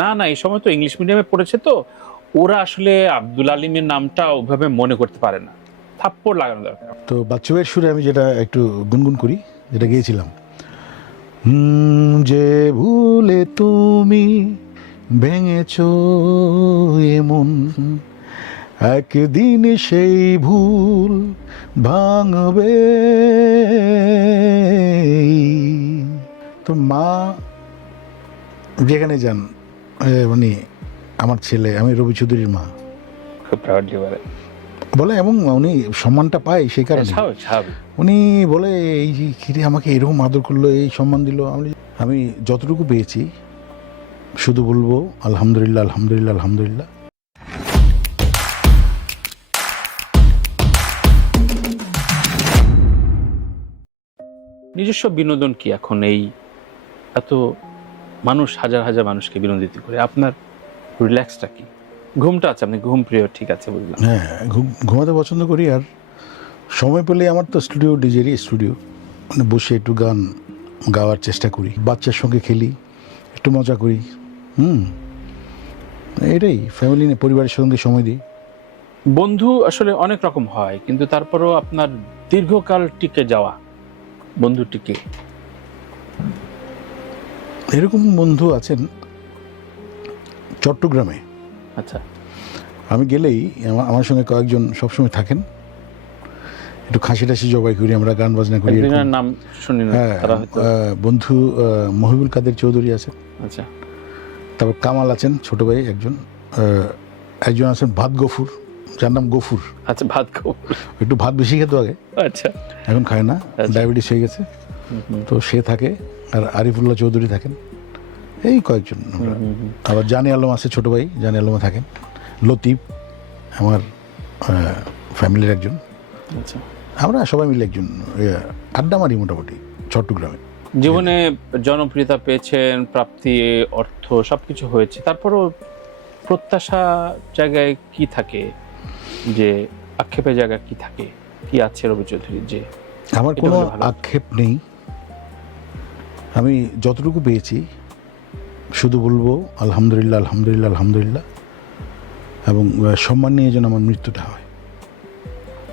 না না, এই সময় তো ইংলিশ মিডিয়ামে পড়েছে, তো ওরা আসলে আব্দুল আলিমের নামটা ওইভাবে মনে করতে পারে না, থাপ্পড় লাগানো দরকার। তো বাচ্চাদের সুরে আমি যেটা একটু গুনগুন করি, যেটা গিয়েছিলাম, যে ভুলে তুমি ভেঙেছ এমন, একদিন সেই ভুল ভাঙবে। তো মা যেখানে যান, মানে আমার ছেলে, আমি রবি চৌধুরীর মা, খুব প্রাউডলি বলে বলে, এবং উনি সম্মানটা পায় সেই কারণে। স্বাভাবিক। উনি বলে এই যে কিরে আমাকে এরকম আদর করলো, এই সম্মান দিল। আমি যতটুকু পেয়েছি শুধু বলবো আলহামদুলিল্লাহ, আলহামদুলিল্লাহ, আলহামদুলিল্লাহ। নিজস্ব বিনোদন কি এখন? এই এত মানুষ, হাজার হাজার মানুষকে বিনোদিত করে আপনার রিল্যাক্সটা কি? ঘুমটা আছে, আপনি ঘুম প্রিয়, ঠিক আছে বুঝলাম। হ্যাঁ, ঘুমাতে পছন্দ করি। আর সময় পেলে আমার তো স্টুডিও, ডিজেরই স্টুডিও, মানে বসে একটু গান গাওয়ার চেষ্টা করি, বাচ্চার সঙ্গে খেলি, একটু মজা করি। এটাই, ফ্যামিলি নিয়ে পরিবারের সঙ্গে সময় দিই। বন্ধু আসলে অনেক রকম হয়, কিন্তু তারপরও আপনার দীর্ঘকাল টিকে যাওয়া বন্ধু টিকে, এরকম বন্ধু আছেন চট্টগ্রামে। আচ্ছা, আমি গেলেই আমার সঙ্গে কয়েকজন সবসময় থাকেন, একটু খাসি টাসি জবাই করি, আমরা গান বাজনা করি। একজনের নাম শুনি না, হ্যাঁ, তারা হয়তো বন্ধু মহিবুল কাদের চৌধুরী আছেন, আচ্ছা, তারপর কামাল আছেন ছোট ভাই একজন, একজন আছেন ভাত গফুর, যার নাম গফুর। আচ্ছা, ভাত খাও, একটু ভাত বেশি খেত আগে, আচ্ছা, এখন খায় না, আচ্ছা। ডায়াবেটিস হয়ে গেছে। তো সে থাকে, আর আরিফুল্লাহ চৌধুরী থাকেন, এই কয়েকজন। আবার জানি আলম আছে ছোট ভাই, জানি আলমও থাকেন, লতিফ আমার ফ্যামিলির একজন। আচ্ছা। আমরা সবাই মিলে একজন আড্ডা মারি মোটামুটি চট্টগ্রামে। জীবনে জনপ্রিয়তা পেয়েছেন, প্রাপ্তি, অর্থ সবকিছু হয়েছে, তারপরও প্রত্যাশা জায়গায় কি থাকে, যে আক্ষেপের জায়গা কি থাকে, কি আছে রবি চৌধুরীর? যে আমার এটা কোনো হলে ভালো হতো। আক্ষেপ নেই, আমি যতটুকু পেয়েছি শুধু বলবো আলহামদুলিল্লাহ, আলহামদুলিল্লাহ, আলহামদুলিল্লাহ, এবং সম্মান নিয়ে যেন আমার মৃত্যুটা হয়।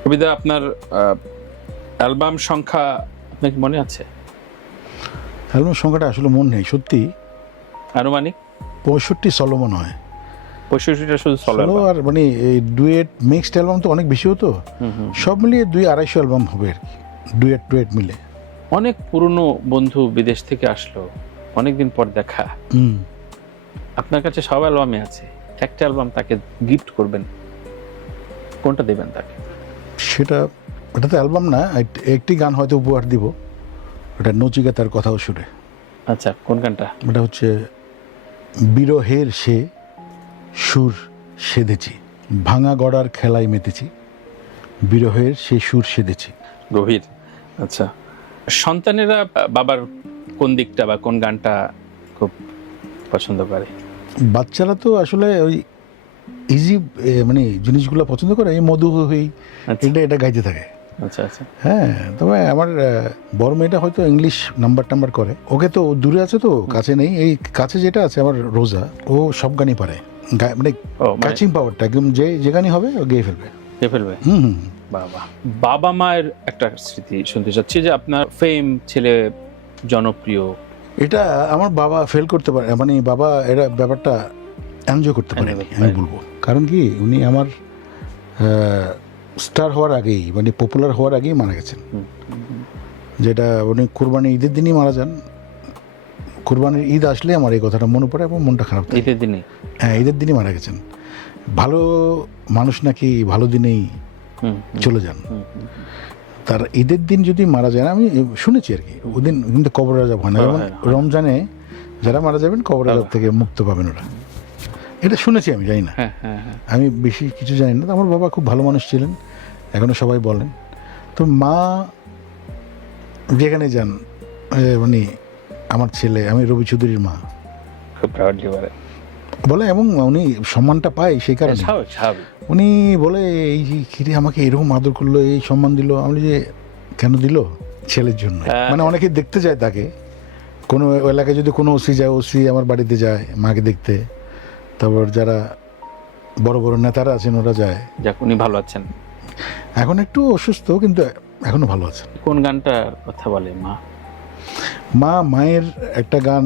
কবিতা, আপনার অ্যালবাম সংখ্যা আপনার কি মনে আছে? অ্যালবাম সংখ্যাটা আসলে মন নেই সত্যি, আনুমানিক 65 সলোমন হয়। 65টা শুধু সলো, আর মানে এই ডুয়েট মিক্সড অ্যালবাম তো অনেক বেশি হতো, সব মিলিয়ে 200-250 অ্যালবাম হবে আর কি, ডুয়েট মিলে। অনেক পুরনো বন্ধু বিদেশ থেকে আসলো, অনেকদিন পর দেখা, আপনার কাছে সব অ্যালবামে আছে, একটা অ্যালবাম তাকে গিফট করবেন, কোনটা দেবেন তাকে? এটা তো অ্যালবাম না, একটি গান হয়তো উপহার দিব, ওটা নচিকেতার কথাও শুনে। আচ্ছা, কোন গানটা? এটা হচ্ছে বিরহের সে সুর সেধেছি, ভাঙা গড়ার খেলায় মেতেছি, বিরহের সে সুর সেধেছি। গভীর। আচ্ছা, সন্তানেরা বাবার কোন দিকটা বা কোন গানটা খুব পছন্দ করে? বাচ্চারা তো আসলে ওই ইজি মানে জিনিসগুলো পছন্দ করে, এই মধু হই, আচ্ছা। এটা গাইতে থাকে। আচ্ছা আচ্ছা। হ্যাঁ, তবে আমার বড় মেয়েটা হয়তো ইংলিশ নাম্বার করে, ওকে তো দূরে আছে, তো কাছে নেই। এই কাছে যেটা আছে আমার রোজা, ও সব গানই পারে, মানে ক্যাচিং পাওয়ারটা একদম, যে গানই হবে ও গেয়ে ফেলবে। বাবা, বাবা মায়ের একটা স্মৃতি শুনতে চাচ্ছি, যে আপনার ফেম, ছেলে জনপ্রিয়, এটা আমার বাবা ফেল করতে পারে, মানে বাবা এটা ব্যাপারটা এনজয় করতে পারে, আমি বলবো। কারণ কি, উনি আমার স্টার হওয়ার আগেই, মানে পপুলার হওয়ার আগেই মারা গেছেন। যেটা উনি কোরবানি ঈদের দিনই মারা যান। কোরবানির ঈদ আসলে আমার এই কথাটা মনে পড়ে এবং মনটা খারাপ থাকে। ঈদের দিনে? হ্যাঁ, ঈদের দিনই মারা গেছেন। ভালো মানুষ নাকি ভালো দিনেই চলে যান। তার ঈদের দিন যদি মারা যায়, আমি শুনেছি আর কি, ওদিন কিন্তু কবর আযাব হয় না, যেমন রমজানে যারা মারা যাবেন কবর আযাব থেকে মুক্ত পাবেন ওরা, এটা শুনেছি, আমি জানি না, আমি বেশি কিছু জানি না। আমার বাবা খুব ভালো মানুষ ছিলেন, এখনো সবাই বলেন। তো মা যেখানে যান, মানে আমার ছেলে, আমি রবি চৌধুরীর মা, খুব প্রাউডলি বলে, এবং উনি সম্মানটা পায় সেই কারণে। উনি বলে এই যে কিরে আমাকে এরকম আদর করলো, এই সম্মান দিল। আমি যে কেন দিল? ছেলের জন্য। মানে অনেকে দেখতে যায় তাকে, কোনো এলাকায় যদি কোনো ওসি যায়, ওসি আমার বাড়িতে যায় মাকে দেখতে, তারপর যারা বড় বড় নেতারা আছেন ওরা যায়। যাক, উনি ভালো আছেন। এখন একটু অসুস্থ কিন্তু এখনো ভালো আছে। কোন গানটার কথা বলে মা? মায়ের একটা গান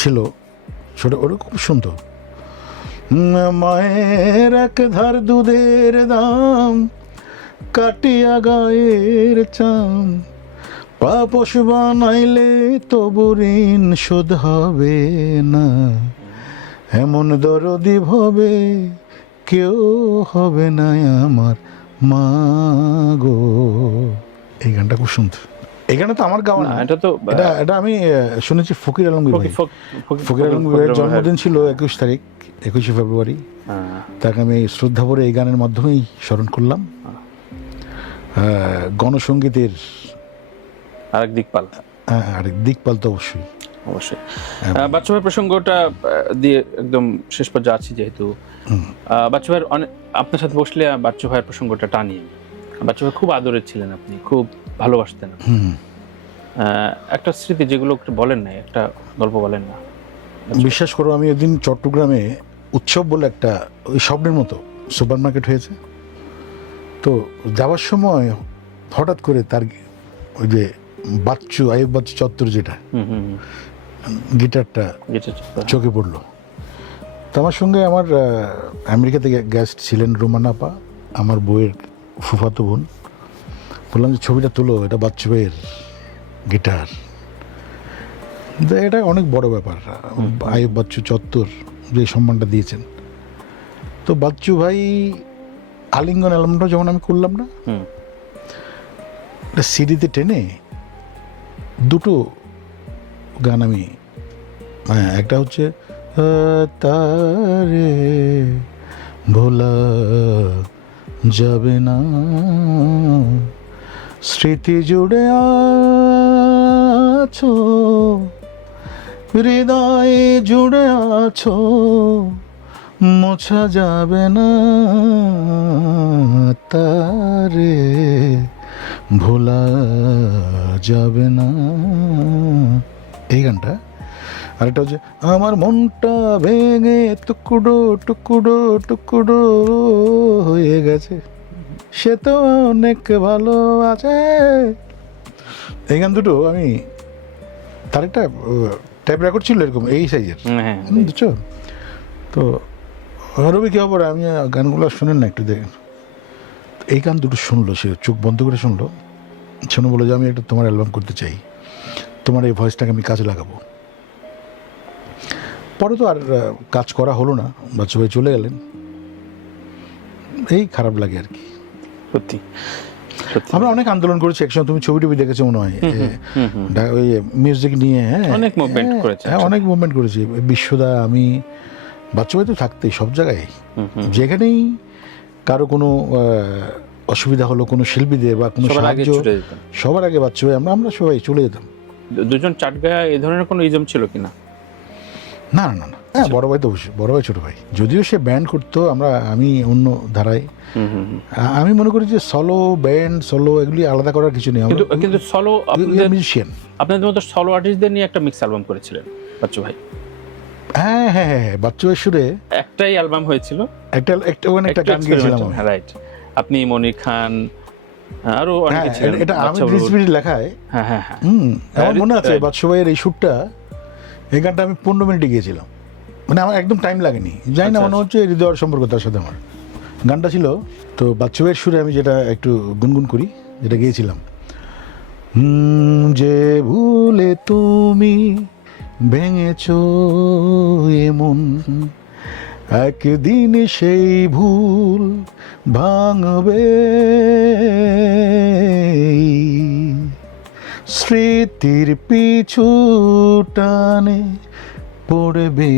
ছিল ছোট, ওটা খুব সুন্দর। মায়ের এক ধার দুধের দাম, কাটিয়া গায়ের চাম, পাপস বানাইলে তবু ঋণ শোধ হবে না, এমন দরদি ভবে কেউ হবে না আমার মা গো। এই গানটা খুব সুন্দর। এই গানটা তো আমার গাওয়া না, এটা তো এটা আমি শুনেছি ফকির আলমগীর ভাই। ফকির আলমগীরের জন্মদিন ছিল 21 ফেব্রুয়ারি। তাকে আমি শ্রদ্ধা ভরে এই গানের মাধ্যমেই স্মরণ করলাম। গণসঙ্গীতের আরেক দিকপাল। আরেক দিকপাল তো অবশ্যই। বাচ্চু ভাইয়ের প্রসঙ্গটা দিয়ে একদম শেষ পর্যায়ে আছি, যেহেতু বাচ্চু ভাইয়ের আপনার সাথে বসলে বাচ্চু ভাইয়ের প্রসঙ্গটা টানি। বাচ্চু ভাই খুব আদরের ছিলেন, আপনি খুব ভালোবাসতেন। একটা স্মৃতি যেগুলো বলেন না, একটা গল্প বলেন না। বিশ্বাস করো, আমি একদিন চট্টগ্রামে উৎসব বলে একটা ওই স্বপ্নের মতো সুপার মার্কেট হয়েছে, তো যাওয়ার সময় হঠাৎ করে তার ওই যে আয়ুব বাচ্চু চত্বর যেটা গিটারটা চোখে পড়লো। তো আমার সঙ্গে আমার আমেরিকা থেকে গেস্ট ছিলেন রোমান আপা, আমার বইয়ের ফুফাতো বোন। বললাম যে ছবিটা তুলো, এটা বাচ্চু ভাইয়ের গিটার। এটা অনেক বড় ব্যাপার, আয়ুব বাচ্চু চত্বর যে সম্মানটা দিয়েছেন। তো বাচ্চু ভাই আলিঙ্গন অ্যালবামটা যখন আমি করলাম না, সিডিতে টেনে দুটো গান আমি, একটা হচ্ছে তারে ভোলা যাবে না, স্মৃতি জুড়ে আছো, হৃদয়ে জুড়ে আছো, মোছা যাবে না, তারে ভোলা যাবে না, এই গানটা। আরেকটা হচ্ছে আমার মনটা ভেঙে টুকুডো টুকুডো টুকুডো হয়ে গেছে, সে তো অনেক ভালো আছে। এই গান দুটো আমি, তার একটা টাইপ রেকর্ড ছিল এরকম এই সাইজের, বুঝছো তো। রবি কি খবর, আমি গানগুলো শুনেন না একটু দেখেন। এই গান দুটো শুনলো, সে চোখ বন্ধ করে শুনলো, শুনে বলো যে আমি একটা তোমার অ্যালবাম করতে চাই, তোমার এই ভয়েসটাকে আমি কাজে লাগাবো। পরে তো আর কাজ করা হলো না, বাচ্চা ভাই চলে গেলেন। এই খারাপ লাগে আর কি। সত্যি আমরা অনেক আন্দোলন করেছি একসময়, তুমি ছবি টবি দেখেছো মনে হয়, ওই মিউজিক নিয়ে। অনেক মুভমেন্ট করেছি, অনেক মুভমেন্ট করেছি। বিশ্বদা, আমি, বাচ্চা ভাই তো থাকতেই সব জায়গায়, যেখানেই কারো কোনো অসুবিধা হলো, কোনো শিল্পীদের বা কোনো সাহায্য, সবার আগে বাচ্চা ভাই, আমরা সবাই চলে যেতাম। দুজন চাটগায়া এই ধরনের কোনো ইজম ছিল কিনা? না না না, হ্যাঁ, বড় ভাই তো অবশ্যই, বড় ভাই ছোট ভাই। যদিও সে ব্যান্ড করতো, আমি অন্য ধারায়। আমি মনে করি যে সোলো ব্যান্ড, সোলো এগুলি আলাদা করার কিছু নেই। কিন্তু সোলো মিউজিশিয়ান, আপনাদের মতো সোলো আর্টিস্টদের নিয়ে একটা মিক্স অ্যালবাম করেছিলেন বাচ্চু ভাই। হ্যাঁ হ্যাঁ হ্যাঁ, বাচ্চু ভাই সুরে একটাই অ্যালবাম হয়েছিল, একটা গান গিয়েছিলাম, রাইট? আপনি, মনির খান, আরো অনেকে ছিলেন। এটা আমি রিসবির লেখায়। হ্যাঁ হ্যাঁ হ্যাঁ, আমার মনে আছে বাচ্চু ভাইয়ের এই সুরটা, এই গানটা আমি 15 মিনিটে গিয়েছিলাম, মানে আমার একদম টাইম লাগেনি, জানি না, মনে হচ্ছে হৃদয়ের সম্পর্ক তার সাথে আমার। গানটা ছিল তো বাচ্চু ভাইয়ের সুরে, আমি যেটা একটু গুনগুন করি, যেটা গিয়েছিলাম। যে ভুলে তুমি ভেঙেছো এমন, একদিন সেই ভুল ভাঙবে, স্মৃতির পিছু টানে পড়বে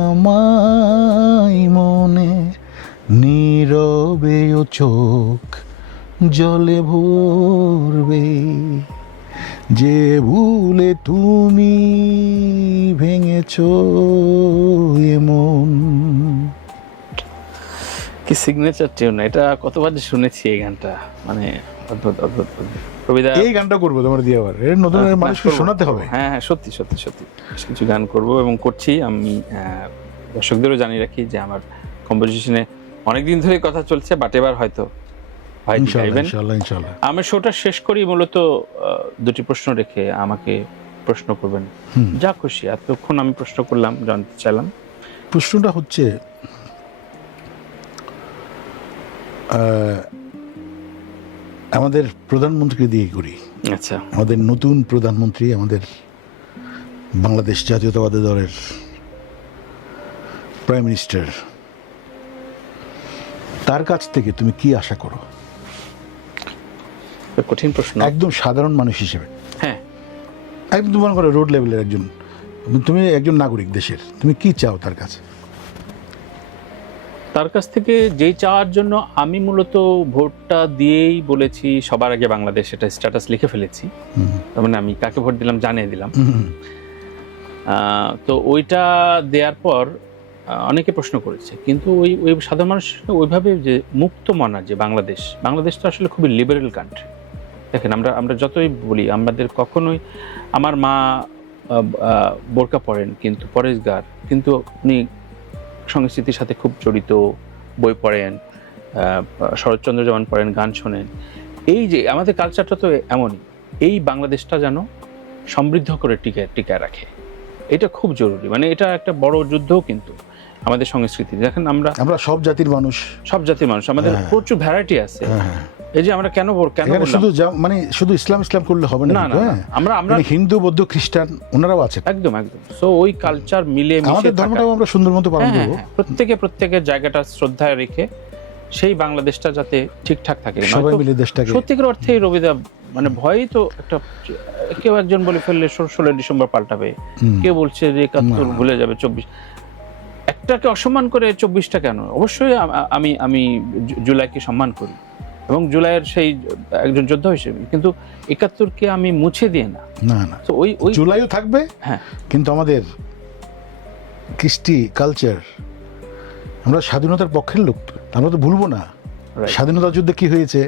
আমায় মনে, নীরবে ও চোখ জলে ভরবে, যে ভুলে তুমি ভেঙেছো এমন। কি সিগনেচার টিউন এটা! কতবার যে শুনেছি এই গানটা, মানে অদ্ভুত অদ্ভুত অদ্ভুত। রবিদা, এই গানটা করবো তোমার দিয়ে আবার, এর নতুন মানুষকে শোনাতে হবে। হ্যাঁ হ্যাঁ, সত্যি সত্যি সত্যি বেশ কিছু গান করব এবং করছি। আমি দর্শকদেরও জানিয়ে রাখি যে আমার কম্পোজিশনে অনেকদিন ধরে কথা চলছে, বাট এবার হয়তো ভাই গাইবেন। ইনশাআল্লাহ। আমি শোটা শেষ করি মূলত দুটি প্রশ্ন রেখে আমাকে প্রশ্ন করবেন, যা খুশি। এতক্ষণ আমি প্রশ্ন করলাম, জানতে চাইলাম। প্রশ্নটা হচ্ছে আমাদের প্রধানমন্ত্রী দিয়ে করি। আচ্ছা, আমাদের নতুন প্রধানমন্ত্রী, আমাদের বাংলাদেশ জাতীয়তাবাদী দলের প্রাইম মিনিস্টার, তার কাছ থেকে তুমি কি আশা করো? কঠিন প্রশ্ন। একদম সাধারণ মানুষ হিসেবে, হ্যাঁ, একদম মনে করো রোড লেভেলের একজন, তুমি একজন নাগরিক দেশের, তুমি কি চাও তার কাছে? তার কাছ থেকে যেই চাওয়ার জন্য আমি মূলত ভোটটা দিয়েই বলেছি সবার আগে বাংলাদেশ, এটা স্ট্যাটাস লিখে ফেলেছি। তার মানে আমি কাকে ভোট দিলাম জানিয়ে দিলাম। তো ওইটা দেওয়ার পর অনেকে প্রশ্ন করেছে, কিন্তু ওই ওই সাধারণ মানুষ ওইভাবে যে মুক্ত মনা যে বাংলাদেশটা আসলে খুবই লিবারেল কান্ট্রি। দেখেন, আমরা যতই বলি, আমাদের কখনোই, আমার মা বোরকা পরেন কিন্তু পরেশগার, কিন্তু উনি সংস্কৃতির সাথে খুব জড়িত, বই পড়েন, শরৎচন্দ্র যেমন পড়েন, গান শোনেন। এই যে আমাদের কালচারটা তো এমনই, এই বাংলাদেশটা যেন সমৃদ্ধ করে টিকায় রাখে, এটা খুব জরুরি। মানে এটা একটা বড় যুদ্ধও কিন্তু আমাদের সংস্কৃতি। দেখেন, আমরা সব জাতির মানুষ, আমাদের প্রচুর ভ্যারাইটি আছে। এই যে আমরা কেন শুধু মানে শুধু ইসলাম করলে হবে না, আমরা হিন্দু, বৌদ্ধ, খ্রিস্টান ওনারাও আছে। একদম। সো ওই কালচার মিলে আমাদের ধর্মটাও আমরা সুন্দর মতো পালন করব। প্রত্যেকের জায়গাটা শ্রদ্ধায় রেখে সেই বাংলাদেশটা যাতে ঠিকঠাক থাকে, সবাই মিলে দেশটাকে সত্যিকার অর্থে। রবিদা, মানে ভয়ই তো একটা, কেউ একজন বলে ফেললে 16 ডিসেম্বর পাল্টাবে, কেউ বলছে যে 71 ভুলে যাবে, 24 একটাকে অসম্মান করে 24টা কেন? অবশ্যই আমি জুলাইকে সম্মান করি এবং জুলাইয়ের সেই একজন যোদ্ধা হিসেবে, কিন্তু 71কে আমি মুছে দিয়ে না। তো ওই জুলাইও থাকবে, হ্যাঁ, কিন্তু আমাদের কৃষ্টি কালচার, আমরা স্বাধীনতার পক্ষের লোক, আমরা তো ভুলবো না স্বাধীনতা যুদ্ধে কি হয়েছে,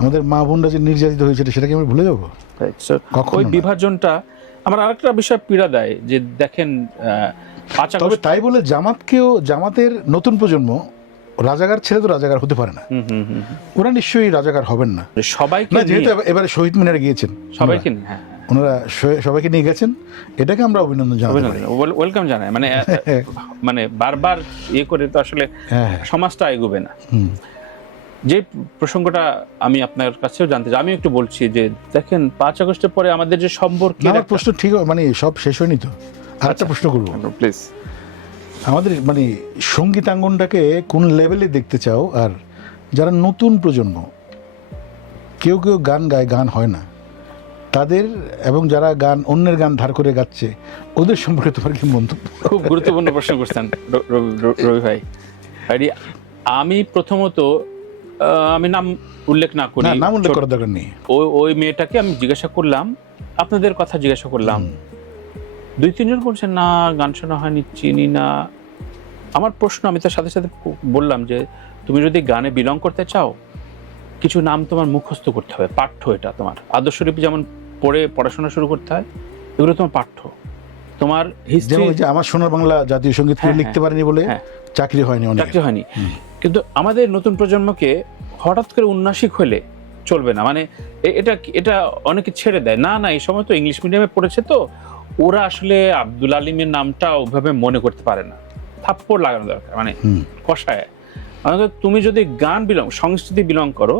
আমাদের মা বোনরা যে নির্যাতিত হয়েছে, সেটাকে আমরা ভুলে যাবো? ওই বিভাজনটা আমার আরেকটা বিষয় পীড়া দেয়, যে দেখেন, তবে তাই বলে জামাতের নতুন প্রজন্ম রাজাকার ছেড়ে তো রাজাকার হতে পারে না। ওরা নিশ্চয়ই রাজাকার হবেন না সবাইকে, যেহেতু এবারে শহীদ মিনারে গিয়েছেন, সবাইকে ওনারা সবাইকে নিয়ে গেছেন, এটাকে আমরা অভিনন্দন জানাই, ওয়েলকাম জানাই। মানে বারবার করে তো আসলে সমাজটা এগোবে না। যে প্রসঙ্গটা আমি আপনার কাছেও জানতে চাই, আমি একটু বলছি যে দেখেন, 5 আগস্টের পরে আমাদের যে সম্পর্ক, আমার প্রশ্ন ঠিক মানে সব শেষ হয়নি তো, আরেকটা প্রশ্ন করবো প্লিজ। আমাদের মানে সঙ্গীতাঙ্গনটাকে কোন লেভেলে দেখতে চাও? আর যারা নতুন প্রজন্ম, কেউ গান গায়, গান হয় না তাদের, এবং যারা অন্যের গান ধার করে গাচ্ছে, ওদের সম্পর্কে তোমার কি মন্তব্য? খুব গুরুত্বপূর্ণ প্রশ্ন করছেন রবি ভাই। আমি প্রথমত, আমি নাম উল্লেখ না করি, নাম উল্লেখ করার দরকার নেই, ওই মেয়েটাকে আমি জিজ্ঞাসা করলাম, আপনাদের কথা জিজ্ঞাসা করলাম, 2-3 জন বলছেন না, গান শোনা হয়নি, চিনি না। আমার প্রশ্ন, আমি তার সাথে সাথে বললাম যে তুমি যদি গানে বিলং করতে চাও, কিছু নাম তোমার মুখস্থ করতে হবে, পাঠ্য। এটা তোমার আদর্শলিপি যেমন পড়াশোনা শুরু করতে হয়, এগুলো তোমার পাঠ্য। তোমার হিস্ট্রি, আমার সোনার বাংলা জাতীয় সঙ্গীত লিখতে পারেনি বলে চাকরি হয়নি। কিন্তু আমাদের নতুন প্রজন্মকে হঠাৎ করে উন্নাসিক হলে চলবে না। মানে এটা অনেকে ছেড়ে দেয়, না এই সময় তো ইংলিশ মিডিয়ামে পড়েছে, তো ওরা আসলে আব্দুল আলিমের নামটা ওইভাবে মনে করতে পারে না। থাপ্পড় লাগানো দরকার, মানে কষায়। তুমি যদি গান সংস্কৃতি বিলং করো,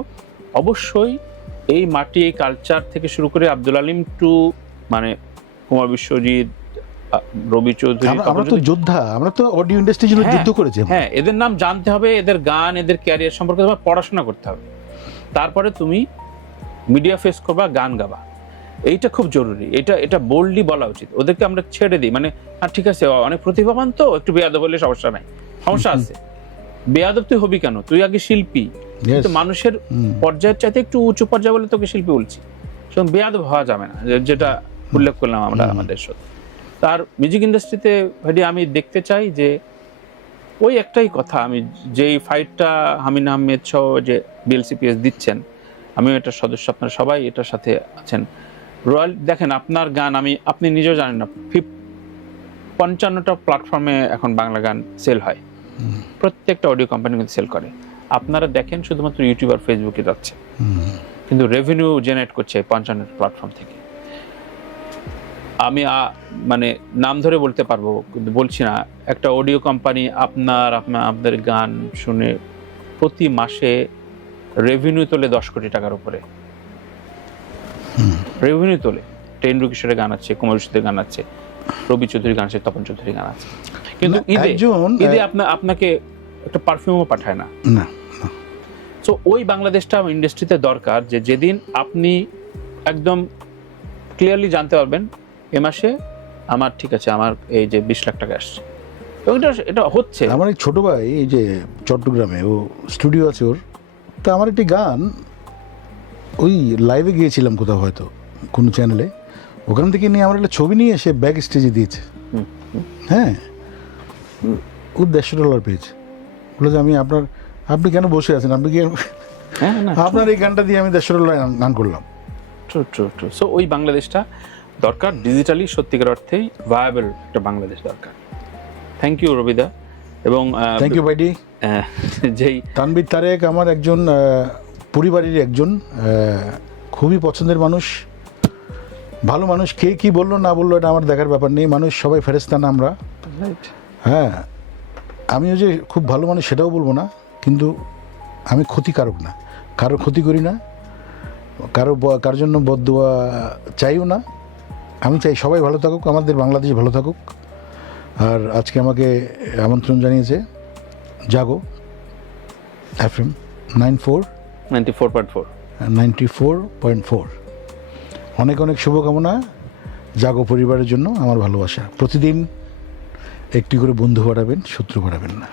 অবশ্যই এই মাটি, এই কালচার থেকে শুরু করে আব্দুল আলিম টু মানে কুমার বিশ্বজিৎ, রবি চৌধুরী, আমরা তো যোদ্ধা, আমরা তো অডিও ইন্ডাস্ট্রির জন্য যুদ্ধ করেছি। হ্যাঁ, এদের নাম জানতে হবে, এদের গান, এদের ক্যারিয়ার সম্পর্কে তোমার পড়াশোনা করতে হবে, তারপরে তুমি মিডিয়া ফেস করবা, গান গাবা। এইটা খুব জরুরি, এটা বোল্ডলি বলা উচিত। ওদেরকে আমরা ছেড়ে দিই, মানে ঠিক আছে, অনেক প্রতিভাবান, তো একটু বেয়াদব হলে সমস্যা নাই। সমস্যা আছে, বেয়াদব তুই হবি কেন? তুই আগে শিল্পী, কিন্তু মানুষের পর্যায়ের চাইতে একটু উঁচু পর্যায়ে বলে তোকে শিল্পী বলছি। বেয়াদব হওয়া যাবে না, যেটা উল্লেখ করলাম আমরা আমাদের সাথে। তার মিউজিক ইন্ডাস্ট্রিতে ভাই আমি দেখতে চাই যে ওই একটাই কথা, আমি যেই ফাইটটা হামিন আহমেদ সহ যে বিএলসিপিএস দিচ্ছেন, আমিও এটার সদস্য, আপনারা সবাই এটার সাথে আছেন। রয়্যাল দেখেন আপনার গান আপনি নিজেও জানেন না, 55টা প্ল্যাটফর্মে এখন বাংলা গান সেল হয়, প্রত্যেকটা অডিও কোম্পানি কিন্তু সেল করে। আপনারা দেখেন শুধুমাত্র ইউটিউব আর ফেসবুকে যাচ্ছে, কিন্তু রেভিনিউ জেনারেট করছে 55টা প্ল্যাটফর্ম থেকে। আমি মানে নাম ধরে বলতে পারবো কিন্তু বলছি না, একটা অডিও কোম্পানি আপনাদের গান শুনে প্রতি মাসে রেভিনিউ তোলে 10 কোটি টাকার উপরে রেভিনিউ তোলে। টেন্ডু কিশোরের গান আছে, কুমার বিশ্বজিতের গান আছে, রবি চৌধুরীর গান আছে, তপন চৌধুরীর গান আছে, কিন্তু ঈদে আপনাকে একটা পারফিউমও পাঠায় না। তো ওই বাংলাদেশটা ইন্ডাস্ট্রিতে দরকার, যে যেদিন আপনি একদম ক্লিয়ারলি জানতে পারবেন এ মাসে আমার ঠিক আছে, আমার এই যে 20 লাখ টাকা আসছে, এটা হচ্ছে। আমার এক ছোট ভাই এই যে চট্টগ্রামে, ও স্টুডিও আছে ওর, তা আমার একটি গান ওই লাইভে গিয়েছিলাম কোথাও হয়তো কোনো চ্যানেলে, ওখান থেকে নিয়ে আমার একটা ছবি নিয়ে এসে ব্যাক স্টেজে দিয়েছে। হ্যাঁ, ও $150 পেয়েছে, বলে যে আপনি কেন বসে আছেন, আপনি কি আপনার এই গানটা দিয়ে আমি $150 গান করলাম। ট্রু। সো ওই বাংলাদেশটা দরকার, ডিজিটালি সত্যিকার অর্থেই ভায়াবল একটা বাংলাদেশ দরকার। থ্যাংক ইউ রবিদা। এবং থ্যাংক ইউ ভাইডি। যেই তানভীর তারেক আমার একজন পরিবারের একজন খুবই পছন্দের মানুষ, ভালো মানুষ। কে কি বললো না বললো এটা আমার দেখার ব্যাপার নেই, মানুষ সবাই ফেরেশতা না আমরা। হ্যাঁ, আমিও যে খুব ভালো মানুষ সেটাও বলবো না, কিন্তু আমি ক্ষতিকারক না, কারো ক্ষতি করি না, কার জন্য বদদুয়া চাইও না। আমি চাই সবাই ভালো থাকুক, আমাদের বাংলাদেশ ভালো থাকুক। আর আজকে আমাকে আমন্ত্রণ জানিয়েছে জাগো FM 94.4 অনেক অনেক শুভকামনা জাগো পরিবারের জন্য, আমার ভালোবাসা। প্রতিদিন একটি করে বন্ধু বাড়াবেন, শত্রু বাড়াবেন না।